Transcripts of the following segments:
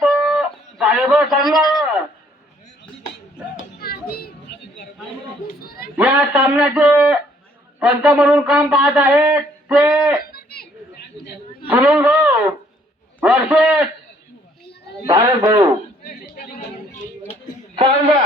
तो साहेब संघावर या सामन्याचे पंच म्हणून काम पाहत आहेत ते सुनील भाऊ वर्षेस भारत भाऊ सांगा.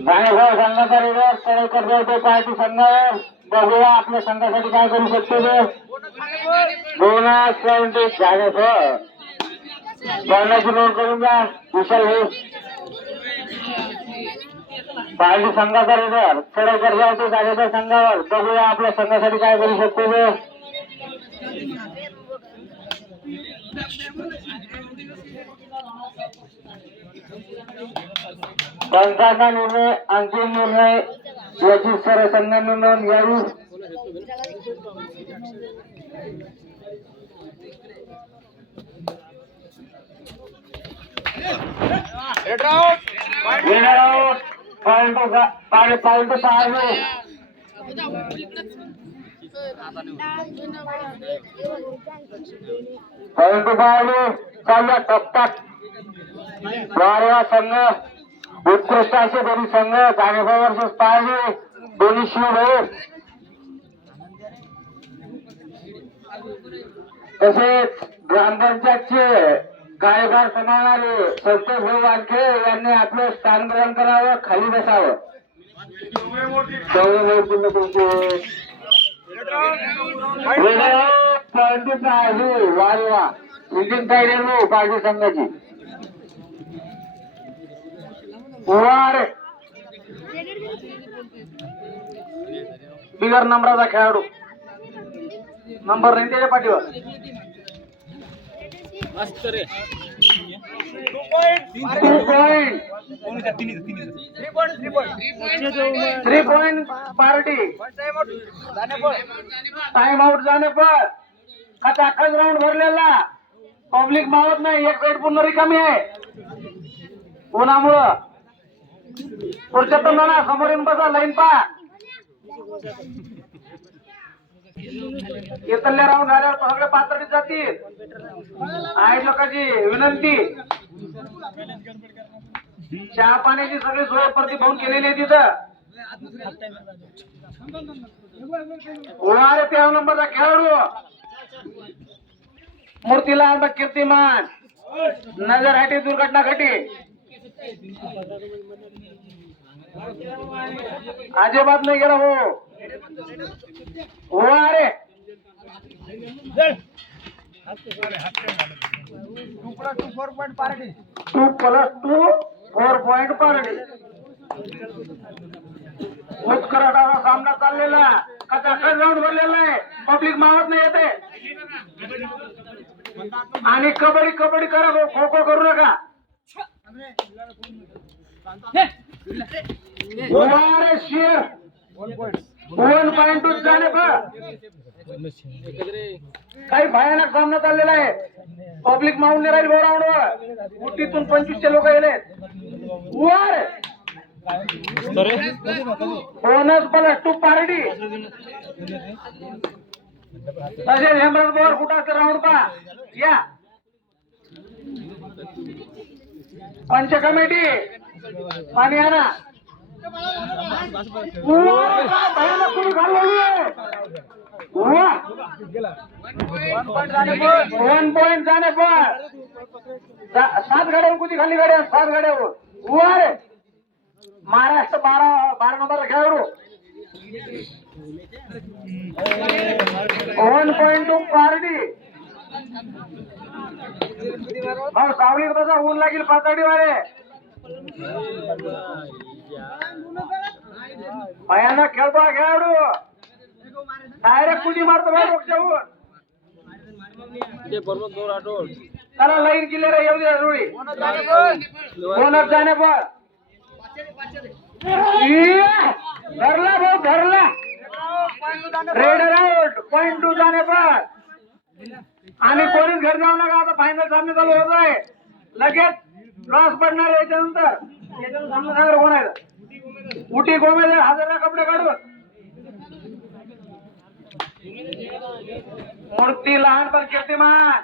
भाऊ संघाचा रिवर्स करतो पार्टी संघावर बघूया आपल्या संघासाठी काय करू शकतो ते. बोनस बोनसची नोंद करून द्या विशाल भाऊ. पार्टी संघाचा रिवर्स सडकर जातो जागेच्या संघावर बघूया आपल्या संघासाठी काय करू शकतो ते. पंचांचा निर्णय अंतिम निर्णय याची सर्व संघांनी नोंद घ्यावी. पॉइंट चालू टप्प्यात बारवा संघ उत्कृष्ट असे दोन्ही संघ जानेफा वर्सेस पारडी दोन्ही शिव तसेच ग्रामपंचायतचे कार्यभार सांभाळणारे संतोष भाऊ वानखे यांनी आपलं स्थान ग्रहण करावं खाली बसावं. वारवा इंजिन पाहिजे पार्टी संघाची बिगर नंबराचा खेळाडू नंबर नाही त्याच्या पाठीवर. Three point party time out जाणे पण आता अख्खाच राऊंड भरलेला पब्लिक मावत नाही. एक साईड पूर्ण रिकामी आहे उन्हामुळं. पुढच्या ना समोर येऊन बसा लाईन पा. इथल्या राऊंड झाल्यावर सगळे पातळीत जातील. आहे लोकांची विनंती चहा पाण्याची सगळी सोय प्रतिभावून केलेली आहे तिथं. उन्हाळे 13 नंबरचा खेळाडू मूर्तीला कीर्तिमान नजर हाटी दुर्घटना घटी अजिबात नाही गेला हो. अरे 2+2 4 पार्टी उत्कर्षाचा सामना चाललेला कसा राऊंड भरलेला आहे. पब्लिक मावत नाही येते आणि कबड्डी कबड्डी करा खो खो करू नका. शेअर 1 पॉइंट जाणे काही भयानक सामना चाललेला आहे. पब्लिक माऊन नाही राहील राऊंडवर. उटीतून 2500 लोक गेले वर. बोनस +2 पार्टी तसेच हेमराज बोर कुठं असते राऊंड पा या पंच कमिटी पाणी आणा. 1 पॉइंट जाणे पण 7 गाड्या कुठे खाली गाड्या 7 गाड्यावर वर. महाराष्ट्र 12 नंबर खेळाडू 1.2 पार्टी. मग सावलीत कसा ऊन लागेल पातळी वाले भयानक खेळतो खेळाडू. डायरेक्ट कुठे मारतो डोक्यावर. त्याला लाईन क्लिअर येऊ दे जोडी. बोनस जाणे पण धरला भाऊ धरला. रेड आउट .2 जाणे पण आणि कोणीच घर जाऊ नका. आता फायनल सामने चालू होत आहे लगेच क्रॉस पडणार याच्यानंतर. समजून सांगा कोण आहे उटी गोमेदर हजारा कपडे काढून मूर्ती लहान पण कीर्तिमान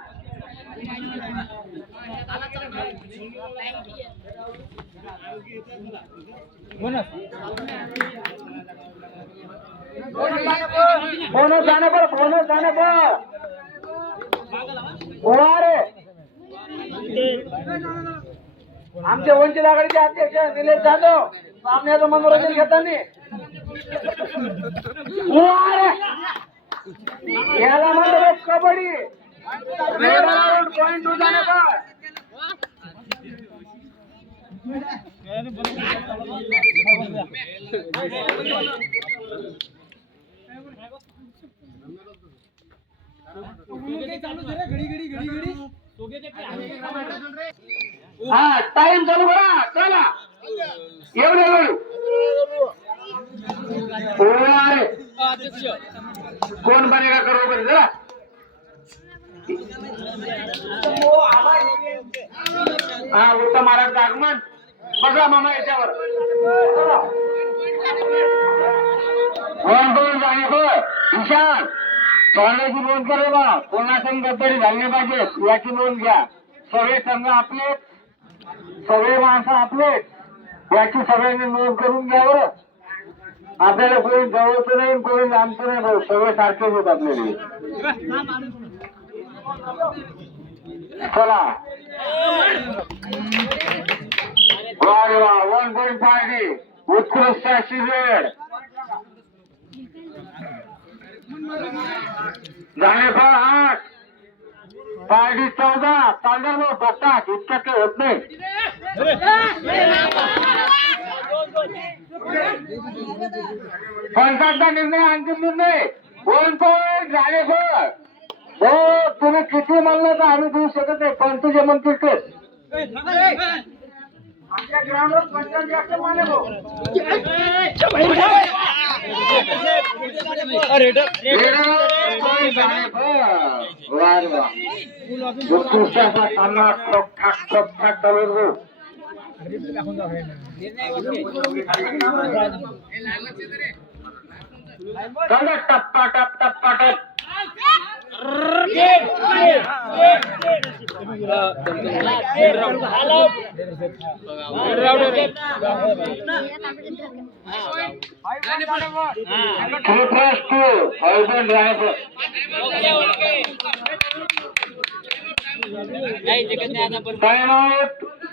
बोनस जाने पर रे आमचे वंचित आघाडीचे अध्यक्ष निलेश जाधव सामन्याचं मनोरंजन घेताना याला म्हणतो कबड्डी पॉइंट जाने पर हा टाइम चालू करा चला एवढं कोण बनेगा करोडपती जरा हा उत्तम महाराजचं आगमन बघा मामा याच्यावर ईशान तोंडाची नोंद करे बा कोणा संघ गद्दारी झाले पाहिजे याची नोंद घ्या सगळे संघ आपले सगळे माणसं आपलेच याची सगळ्यांनी नोंद करून घ्या बरं आपल्याला कोणी जवळचं नाही कोणी लांबचं नाही भाऊ सगळे सारखेच होत आपल्याला चला वा 1.5 उत्कृष्ट अशी वेळ जाणे 8 पार्टी 14 चालणार नो बघता इतक्या काही होत नाही पंचाचा निर्णय अंतिम निर्णय 2 पॉइंट झाले हो तुम्ही किती म्हणलं तर आम्ही देऊ शकत नाही पण तुझे म्हणतील तेच आमच्या ग्राउंडवर पंचायत जास्त माने सामना ठोक चालू टप्पा टप टप्पा टप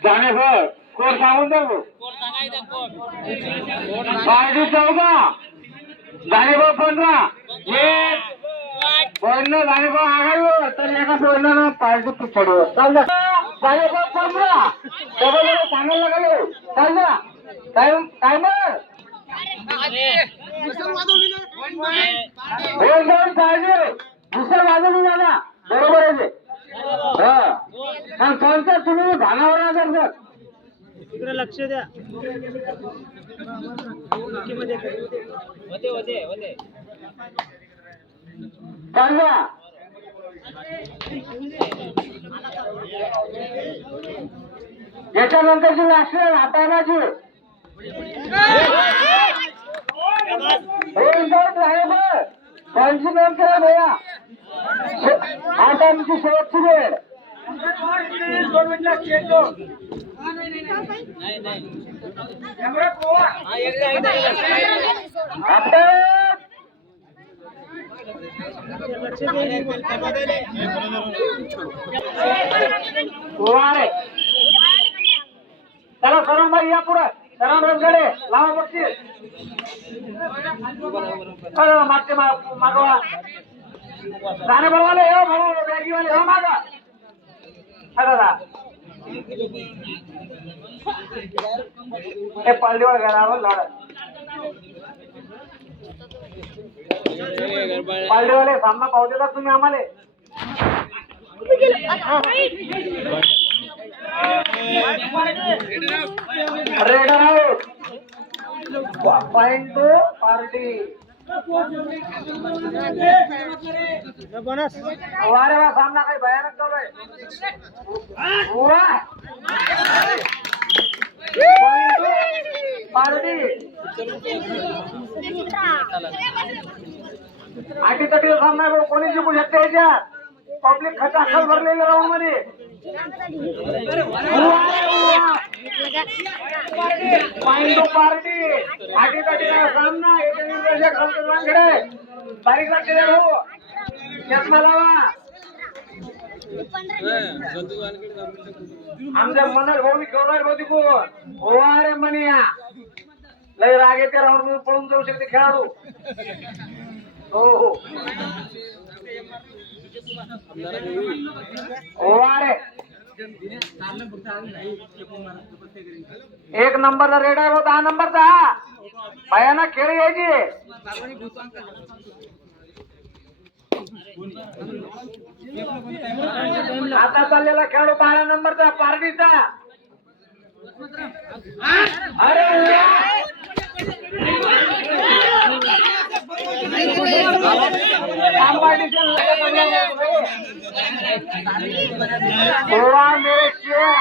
जाणे सर कोण सांगून द्या पार्टी 14 जाणे 15 बोलणं जाणे आघाडीवर तर एका बोलणं पार्टी पिछाडीवर चालतं जाणे 15 सांगायला लागलो चालतं टायमर पाहिजे दुसरं वाजवून झाला बरोबर आहे हा कोणत्या तुम्ही भानावर आजार सर इकडे लक्ष द्या चांगला याच्यानंतरची राष्ट्रीय हाताळाची त्यांची नोंद करा भैया आता आमची शेवटची वेळ चला सरम भाई या पुढे सरम रंगडे लावा बघतील मागचे मागवा गाणे बनवाले हो भाऊ बॅगीवाले हो मागा दादा हे पालडीवर घरावर लाडा पालडीवाले सामना पाहू देता तुम्ही आम्हाला raider out point two party वारे वा सामना काही भयानक चालू आहे पारडी आठी तटीचा सामना आहे. कोणी जिंकू शकते याच्यात. पब्लिक खचाखच भरलेल्या राऊंड मध्ये. पांडू पार्टी आठी तटीचा सामना. बारीक लक्ष द्या भाऊ. चष्मा लावा. आमच्या मनात भाऊ खेळणार होती कोण. हो अरे मनिया लय राग येते. राऊंड मध्ये पळून जाऊ शकते खेळाडू. हो हो हो अरे एक नंबरचा रेड आहे. 10 नंबरचा भयानक खेळ घ्यायची. आता चाललेला खेळाडू 12 नंबरचा पार्टीचा. अरे मेरे शेर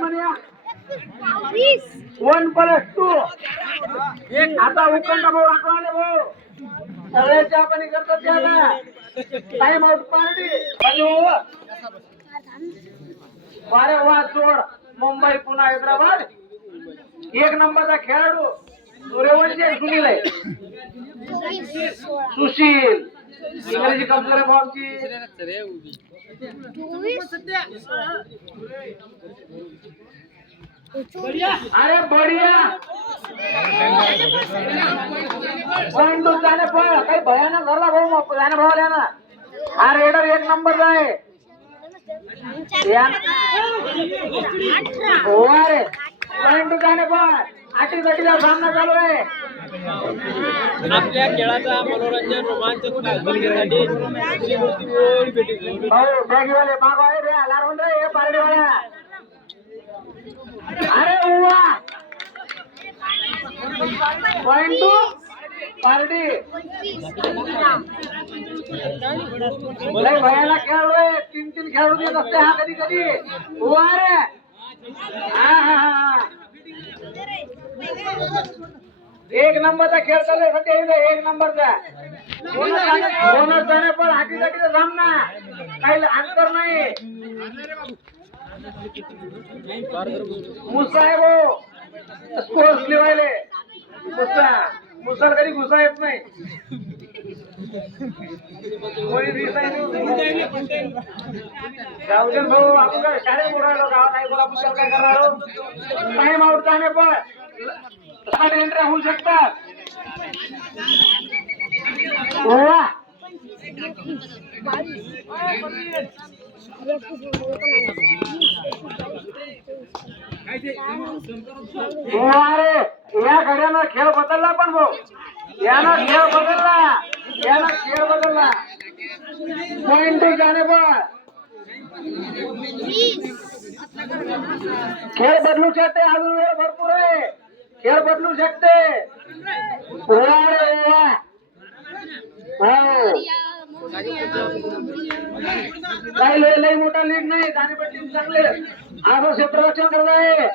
मनिया 1+2. आता उकंडा भाऊ आठवले भाऊ सगळ्याच्या आपण करतात त्याला. Time out party. वारे वा सोड. मुंबई पुन्हा हैदराबाद. एक नंबरचा खेळाडू सूर्यवंशी सुनील आहे. सुशील इंग्रजी कंप्लेंट फॉर्मची. अरे बढिया पंडू जाणे पण काही भयानक झाला भाऊ. जाणे भाऊ ना हा रेडर एक नंबरचा आहे. हो अरे पंडू जाणे पण आठी तटीचा सामना चालू आहे. आपल्या खेळाचा मनोरंजन रोमांचक बघण्यासाठी भाऊ बॅगीवाले मागो आहे रे. लावून रे पारडीवाला. अरे उवा पंडू पारडी लय भयाला खेळाडू आहे. 3 खेळाडू देत असते हा कधी कधी. उवा रे एक नंबरचा खेळ चालू आहे सध्या. एक नंबरचा बोनस जाणे पण हातीसाठीचा सामना. काही अंतर नाही. मुसा आहे भाऊ. स्कोर्स लिवायले मुसर कधी घुसा येत नाही. जाऊ दे भाऊ. आपण काय शाळेत बोलायला गावात नाही बोला. आपण काय करणार. टाइम आउट जाणे पण एंट्री होऊ शकतात. अरे या घड्यानं खेळ बदलला पण भाऊ. यानं खेळ बदलला. पॉइंट जाणे पण खेळ बदलू शकते. अजून वेळ भरपूर आहे. खेळ बदलू शकते. काही लय मोठा लीड नाही. जाणे पण टीम चांगले आज प्रदर्शन करत आहे.